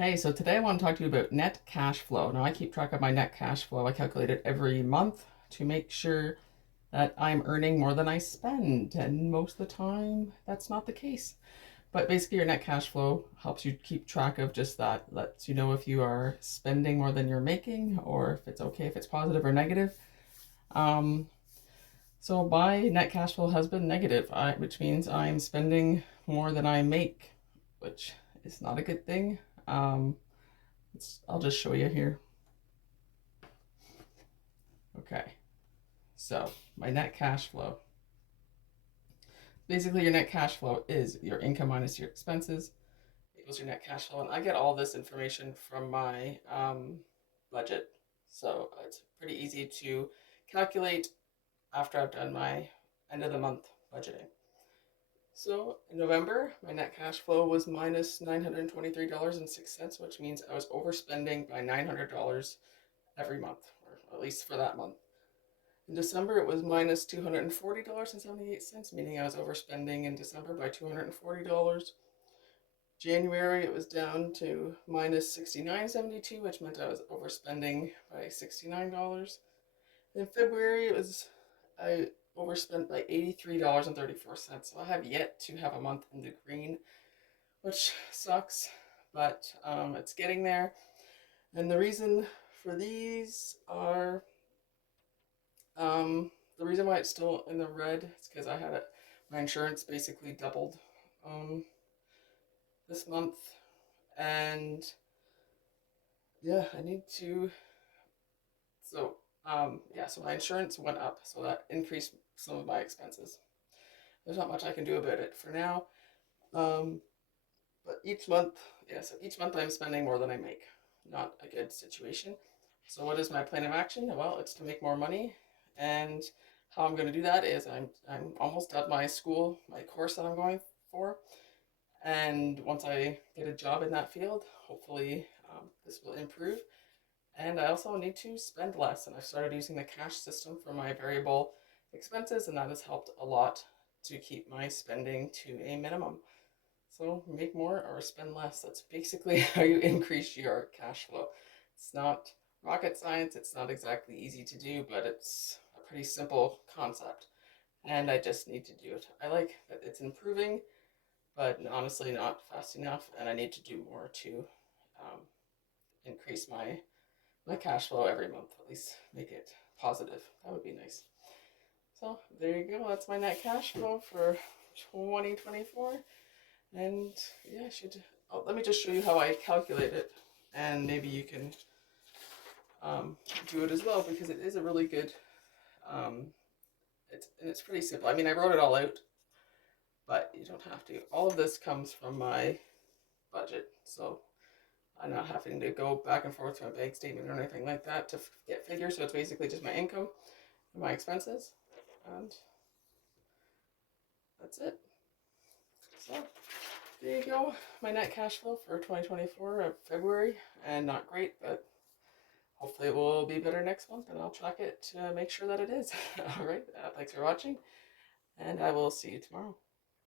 Hey, so today I want to talk to you about net cash flow. Now, I keep track of my net cash flow. I calculate it every month to make sure that I'm earning more than I spend. And most of the time, that's not the case. But basically, your net cash flow helps you keep track of just that. Lets you know if you are spending more than you're making, or if it's okay, if it's positive or negative. Um, so my net cash flow has been negative, which means I'm spending more than I make, which is not a good thing. Um, I'll just show you here. Okay, so my net cash flow. Basically, your net cash flow is your income minus your expenses equals your net cash flow. And I get all this information from my budget. So it's pretty easy to calculate after I've done my end of the month budgeting. So in November, my net cash flow was minus $923.06, which means I was overspending by $900 every month, or at least for that month. In December, it was minus $240.78, meaning I was overspending in December by $240. January, it was down to minus $69.72, which meant I was overspending by $69. In February, I overspent by $83.34. So I have yet to have a month in the green, which sucks, but it's getting there. And the reason for these are the reason why it's still in the red is because my insurance basically doubled um, this month, and yeah, I need to. So so my insurance went up, so that increased some of my expenses. There's not much I can do about it for now. Um, but so each month I'm spending more than I make. Not a good situation. So what is my plan of action? Well, it's to make more money, and how I'm going to do that is I'm almost at my course that I'm going for, and once I get a job in that field, hopefully this will improve. And I also need to spend less, and I've started using the cash system for my variable expenses, and that has helped a lot to keep my spending to a minimum. So make more or spend less. That's basically how you increase your cash flow. It's not rocket science, it's not exactly easy to do, but it's a pretty simple concept. And I just need to do it. I like that it's improving, but honestly not fast enough, and I need to do more to um, increase my cash flow every month, at least make it positive. That would be nice. So there you go. That's my net cash flow for 2024. And yeah, let me just show you how I calculate it, and maybe you can do it as well, because it is a really good. Um, it's pretty simple. I mean, I wrote it all out, but you don't have to. All of this comes from my budget, so I'm not having to go back and forth to my bank statement or anything like that to get figures. So it's basically just my income and my expenses, and that's it. So there you go. My net cash flow for 2024 of February, and not great, but hopefully it will be better next month, and I'll track it to make sure that it is. All right. Thanks for watching, and I will see you tomorrow.